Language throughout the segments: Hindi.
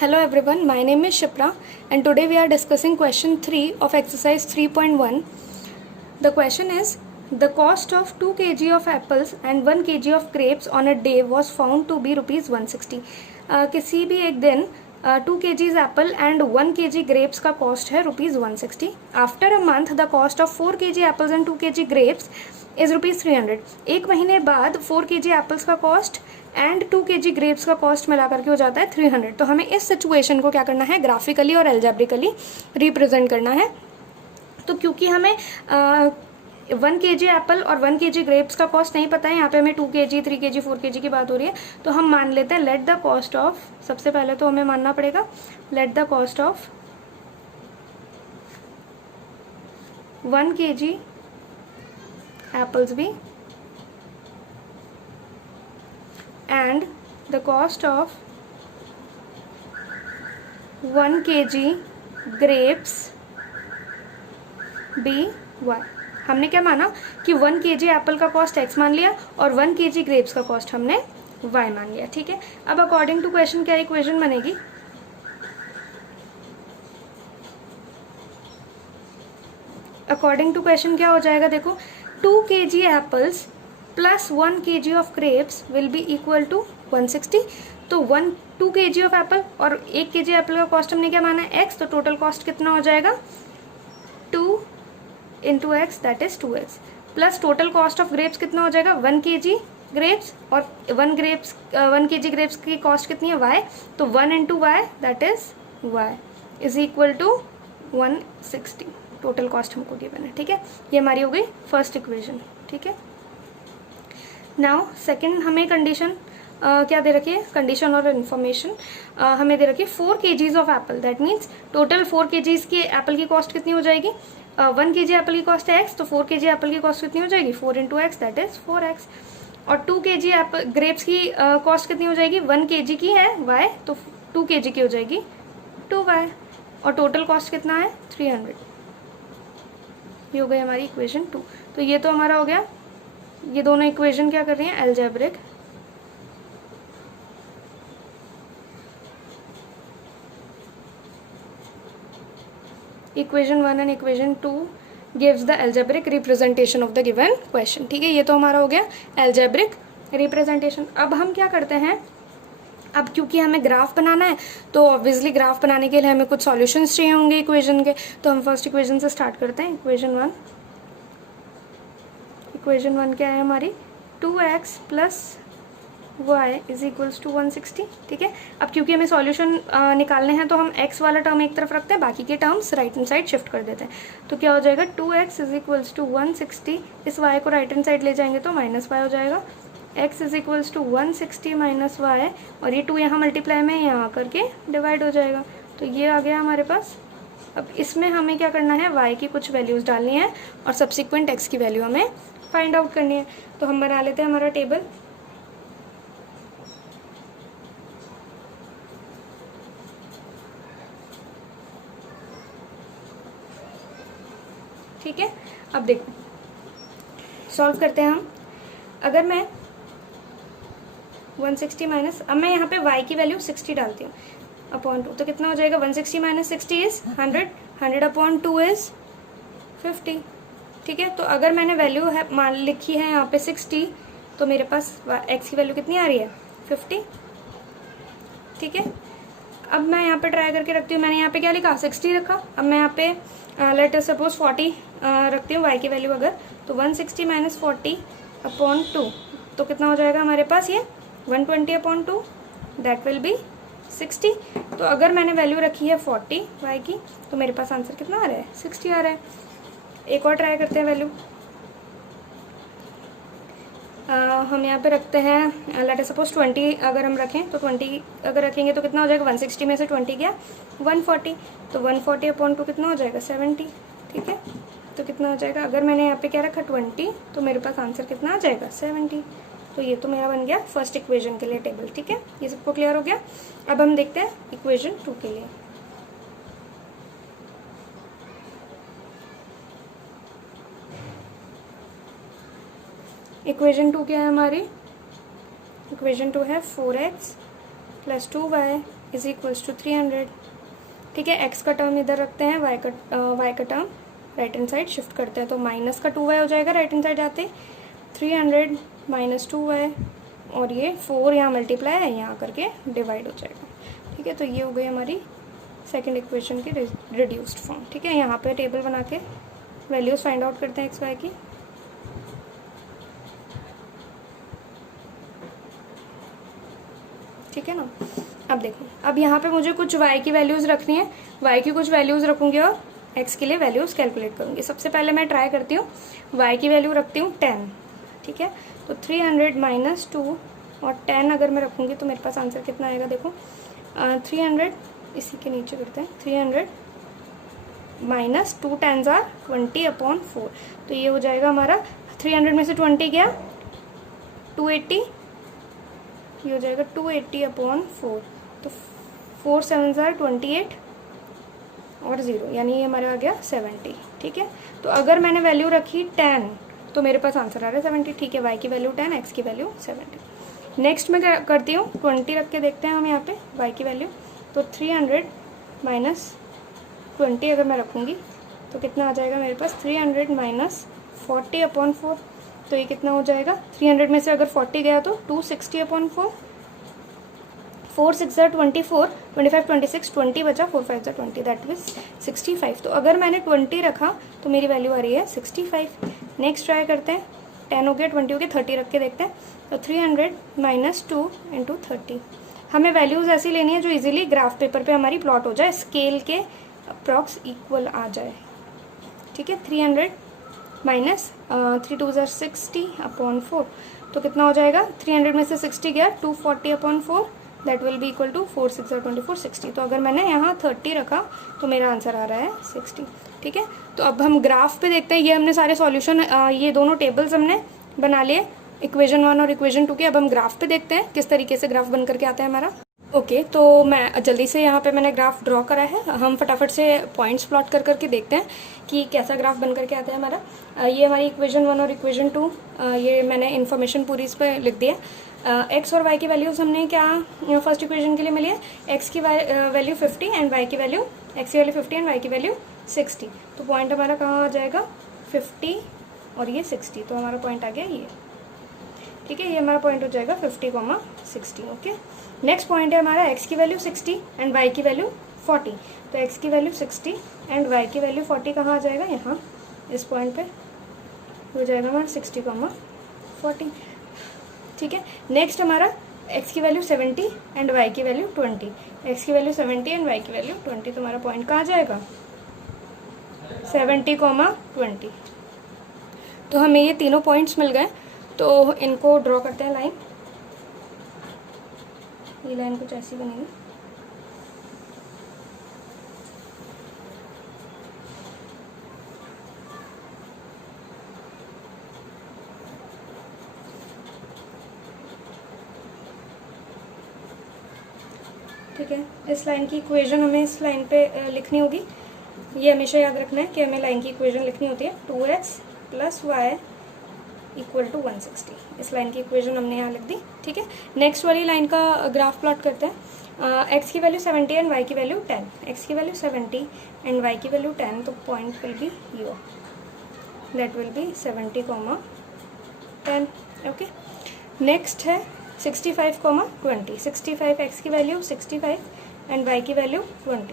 Hello everyone, my name is Shipra and today we are discussing question 3 of exercise 3.1. The question is, the cost of 2 kg of apples and 1 kg of grapes on a day was found to be rupees 160. किसी भी एक दिन 2 kg apple and 1 kg grapes का cost है rupees 160. After a month the cost of 4 kg apples and 2 kg grapes is rupees 300. एक महीने बाद 4 kg apples का cost एंड 2 kg ग्रेप्स का कॉस्ट मिला करके हो जाता है 300. तो हमें इस सिचुएशन को क्या करना है, ग्राफिकली और एल्जेब्रिकली रिप्रेजेंट करना है. तो क्योंकि हमें 1 kg एप्पल और 1 kg ग्रेप्स का कॉस्ट नहीं पता है, यहाँ पे हमें 2 kg 3 kg 4 kg की बात हो रही है, तो हम मान लेते हैं लेट द कॉस्ट ऑफ, सबसे पहले तो हमें मानना पड़ेगा let the cost of 1 kg apples भी and the cost of 1 kg grapes be y. हमने क्या माना कि 1 kg एप्पल का कॉस्ट x मान लिया और 1 kg ग्रेप्स का कॉस्ट हमने y मान लिया. ठीक है, अब अकॉर्डिंग टू क्वेश्चन क्या इक्वेशन बनेगी, अकॉर्डिंग टू क्वेश्चन क्या हो जाएगा, देखो 2 kg apples plus 1 kg of grapes will be equal to 160. तो 2 kg ऑफ एप्पल और 1 kg एप्पल का कॉस्ट हमने क्या माना है x, तो टोटल कॉस्ट कितना हो जाएगा 2 into x that is 2x, plus total cost of grapes कितना हो जाएगा 1 kg ग्रेप्स और 1 kg ग्रेप्स की कॉस्ट कितनी है y, तो 1 into y that is y is equal to 160. Total cost हमको गिवन है. ठीक है, ये हमारी हो गई फर्स्ट इक्वेशन. ठीक है, नाउ सेकेंड हमें कंडीशन क्या दे रखी है, कंडीशन और इन्फॉर्मेशन हमें दे रखी है 4 kgs of Apple, that means total 4 kgs की एप्पल की कॉस्ट कितनी हो जाएगी, 1 kg एप्पल की कॉस्ट है x, तो 4 kg एप्पल की कॉस्ट कितनी हो जाएगी 4 into x that is 4x. और 2 kg एप्पल ग्रेप्स की कॉस्ट कितनी हो जाएगी, 1 kg की है y, तो 2 kg की हो जाएगी 2y, और टोटल कॉस्ट कितना है 300. ये हो गई हमारी इक्वेशन 2. तो ये तो हमारा हो गया, ये दोनों इक्वेशन क्या कर रही हैं, algebraic. Equation 1 and equation 2 gives the algebraic representation of the given question. ठीक है, ये तो हमारा हो गया एल्जेब्रिक रिप्रेजेंटेशन. अब हम क्या करते हैं, अब क्योंकि हमें ग्राफ बनाना है तो ऑब्वियसली ग्राफ बनाने के लिए हमें कुछ सॉल्यूशंस चाहिए होंगे इक्वेशन के, तो हम फर्स्ट इक्वेशन से स्टार्ट करते हैं. इक्वेशन 1 क्या है हमारी, 2x plus y is equals to 160. ठीक है, अब क्योंकि हमें सॉल्यूशन निकालने हैं तो हम x वाला टर्म एक तरफ रखते हैं, बाकी के terms right hand side shift कर देते हैं. तो क्या हो जाएगा 2x इज इक्वल्स टू 160, इस y को राइट हैंड साइड ले जाएंगे तो माइनस वाई हो जाएगा, x is equals to 160 minus y, और ये 2 यहाँ मल्टीप्लाई में यहाँ करके डिवाइड हो जाएगा. तो ये आ गया हमारे पास. अब इसमें हमें क्या करना है, y की कुछ वैल्यूज़ डालनी है और सब्सिक्वेंट x की वैल्यू हमें फाइंड आउट करनी है. तो हम बना लेते हैं हमारा टेबल. ठीक है, अब देखो सॉल्व करते हैं हम. अगर मैं 160 माइनस, अब मैं यहाँ पे y की वैल्यू 60 डालती हूँ अपॉन 2, तो कितना हो जाएगा 160 माइनस 60 इज 100, 100 अपॉन 2 इज 50. ठीक है, तो अगर मैंने वैल्यू है मान लिखी है यहाँ पे 60, तो मेरे पास x की वैल्यू कितनी आ रही है 50. ठीक है, अब मैं यहाँ पे ट्राई करके रखती हूँ, मैंने यहाँ पे क्या लिखा 60 रखा, अब मैं यहाँ पे लेट अस सपोज 40 रखती हूँ y की वैल्यू अगर, तो 160 माइनस 40 अपॉन 2, तो कितना हो जाएगा हमारे पास ये 120 अपॉन 2 दैट विल बी 60. तो अगर मैंने वैल्यू रखी है 40 y की, तो मेरे पास आंसर कितना आ रहा है 60 आ रहा है. एक और ट्राई करते हैं वैल्यू. हम यहाँ पे रखते हैं लेट अस सपोज 20 अगर हम रखें, तो 20 अगर रखेंगे तो कितना हो जाएगा 160 में से 20 गया 140, तो 140 अपॉन 2 कितना हो जाएगा 70. ठीक है, तो कितना हो जाएगा, अगर मैंने यहाँ पे क्या रखा 20, तो मेरे पास आंसर कितना आ जाएगा 70. तो ये तो मेरा बन गया फर्स्ट इक्वेशन के लिए टेबल. ठीक है, ये सबको क्लियर हो गया. अब हम देखते हैं इक्वेशन 2 के लिए. इक्वेशन 2 क्या है हमारी, इक्वेशन 2 है 4x plus 2y is equals to 300। ठीक है, एक्स का टर्म इधर रखते हैं, वाई का term right hand side shift करते हैं, तो माइनस का 2y हो जाएगा राइट हैंड साइड जाते, 300 माइनस 2y, और ये 4 यहाँ मल्टीप्लाई है, यहाँ करके डिवाइड हो जाएगा। ठीक है, तो ये हो गई हमारी सेकंड इक्वेशन की रिड्यूस्ड फॉर्म। ठीक है, यहाँ पे टेबल बना के वैल्यूज फाइंड आउट करते हैं एक्स वाई की। ठीक है ना, अब देखो, अब यहाँ पे मुझे कुछ y की वैल्यूज रखनी है, y की कुछ वैल्यूज रखूंगी और x के लिए वैल्यूज कैलकुलेट करूंगी। सबसे पहले मैं ट्राई करती हूँ, y की वैल्यू रखती हूँ 10। ठीक है, तो 300 माइनस 2 और 10 अगर मैं रखूंगी तो मेरे पास आंसर कितना आएगा, देखो 300 इसी के नीचे करते हैं, 300 माइनस 2 10s आर 20/4, तो ये हो जाएगा हमारा 300 में से 20 गया 280, ये हो जाएगा 280/4, तो 4 7s आर 28 और 0, यानी ये हमारा आ गया 70। ठीक है, तो अगर मैंने वैल्यू रखी 10 तो मेरे पास आंसर आ रहा है 70। ठीक है, y की वैल्यू 10, x की वैल्यू 70। नेक्स्ट मैं करती हूँ 20 रख के देखते हैं हम यहाँ पे y की वैल्यू, तो 300 माइनस 20 अगर मैं रखूँगी तो कितना आ जाएगा मेरे पास, 300 माइनस 40/4, तो ये कितना हो जाएगा, 300 में से अगर 40 गया तो 260/4, 4 6 24, 25 26, 20 बचा, 4 5 20, दैट मीन्स 65। तो अगर मैंने 20 रखा तो मेरी वैल्यू आ रही है 65। नेक्स्ट ट्राई करते हैं, 10 हो गया, 20 हो गया, 30 रख के देखते हैं, तो 300 माइनस 2 इंटू 30। हमें वैल्यूज़ ऐसी लेनी है जो इजीली ग्राफ पेपर पे हमारी प्लॉट हो जाए, स्केल के अप्रॉक्स इक्वल आ जाए। ठीक है, 300 माइनस 3 2 60/4, तो कितना हो जाएगा, 300 में से 60 गया 240/4, that will be equal to 4 6 24 60। तो अगर मैंने यहाँ 30 रखा तो मेरा आंसर आ रहा है 60। ठीक है, तो अब हम ग्राफ पे देखते हैं, ये हमने सारे सॉल्यूशन, ये दोनों टेबल्स हमने बना लिए, इक्वेशन 1 और इक्वेशन 2 के। अब हम ग्राफ पे देखते हैं किस तरीके से ग्राफ बन करके आता है हमारा। ओके, तो मैं जल्दी से यहाँ पे मैंने ग्राफ ड्रॉ करा है, हम फटाफट से पॉइंट्स प्लॉट कर करके देखते हैं कि कैसा ग्राफ बन करके आता है हमारा। ये हमारी इक्वेशन 1 और इक्वेशन 2, ये मैंने इन्फॉर्मेशन पूरी इस पर लिख दिया। एक्स और वाई की वैल्यूज हमने क्या फर्स्ट इक्वेशन के लिए मिली है, एक्स की वैल्यू 50 एंड वाई की वैल्यू, एक्स की वैल्यू 50 एंड वाई की वैल्यू 60। तो पॉइंट हमारा कहाँ आ जाएगा, 50 और ये 60, तो हमारा पॉइंट आ गया ये। ठीक है, ये हमारा पॉइंट हो जाएगा 50, 60। ओके, नेक्स्ट पॉइंट है हमारा एक्स की वैल्यू 60 एंड वाई की वैल्यू 40, तो एक्स की वैल्यू 60 एंड वाई की वैल्यू 40 कहाँ आ जाएगा, यहाँ इस पॉइंट पे हो जाएगा हमारा 60, 40। ठीक है, नेक्स्ट हमारा एक्स की वैल्यू 70 एंड वाई की वैल्यू 20, एक्स की वैल्यू 70 एंड वाई की वैल्यू 20, तो हमारा पॉइंट कहाँ आ जाएगा, 70, 20। तो हमें ये तीनों पॉइंट्स मिल गए, तो इनको ड्रॉ करते हैं लाइन। ये लाइन कुछ ऐसी बनेगी। ठीक है, इस लाइन की इक्वेशन हमें इस लाइन पे लिखनी होगी। ये हमेशा याद रखना है कि हमें लाइन की इक्वेशन लिखनी होती है, 2x + y = 160। इस लाइन की इक्वेशन हमने यहाँ लिख दी। ठीक है, नेक्स्ट वाली लाइन का ग्राफ प्लॉट करते हैं। एक्स की वैल्यू 70 एंड वाई की वैल्यू 10, एक्स की वैल्यू 70 एंड वाई की वैल्यू 10, तो point will be yo, that will B 70, 10। Okay, next है 65, 20, 65 एक्स की वैल्यू 65 एंड वाई की वैल्यू 20,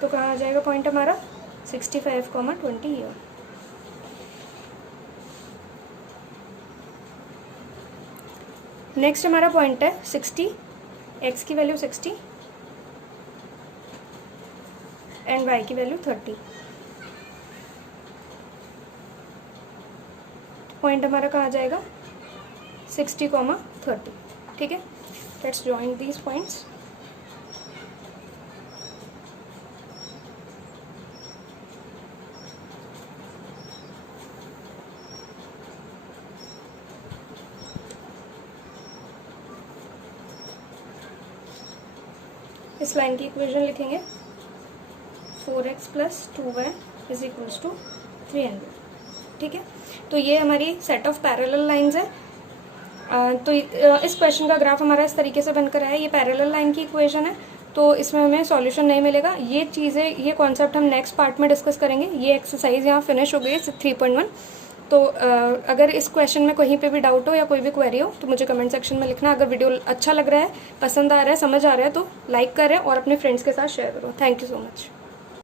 तो कहाँ आ जाएगा पॉइंट हमारा, 65, 20 ये। नेक्स्ट हमारा पॉइंट है 60, एक्स की वैल्यू 60 एंड वाई की वैल्यू 30, पॉइंट हमारा कहाँ आ जाएगा, 60, 30। ठीक है, लेट्स जॉइन दीज पॉइंट्स। इस लाइन की इक्वेशन लिखेंगे 4x + 2y = 300। ठीक है, तो ये हमारी सेट ऑफ पैरेलल लाइंस है। तो इस क्वेश्चन का ग्राफ हमारा इस तरीके से बनकर आया। ये पैरेलल लाइन की इक्वेशन है तो इसमें हमें सॉल्यूशन नहीं मिलेगा। ये चीज़ें, ये कॉन्सेप्ट हम नेक्स्ट पार्ट में डिस्कस करेंगे। ये एक्सरसाइज यहाँ फिनिश हो गई है 3.1। तो अगर इस क्वेश्चन में कहीं पे भी डाउट हो या कोई भी क्वेरी हो तो मुझे कमेंट सेक्शन में लिखना। अगर वीडियो अच्छा लग रहा है, पसंद आ रहा है, समझ आ रहा है तो लाइक करें और अपने फ्रेंड्स के साथ शेयर करो। Thank you so much.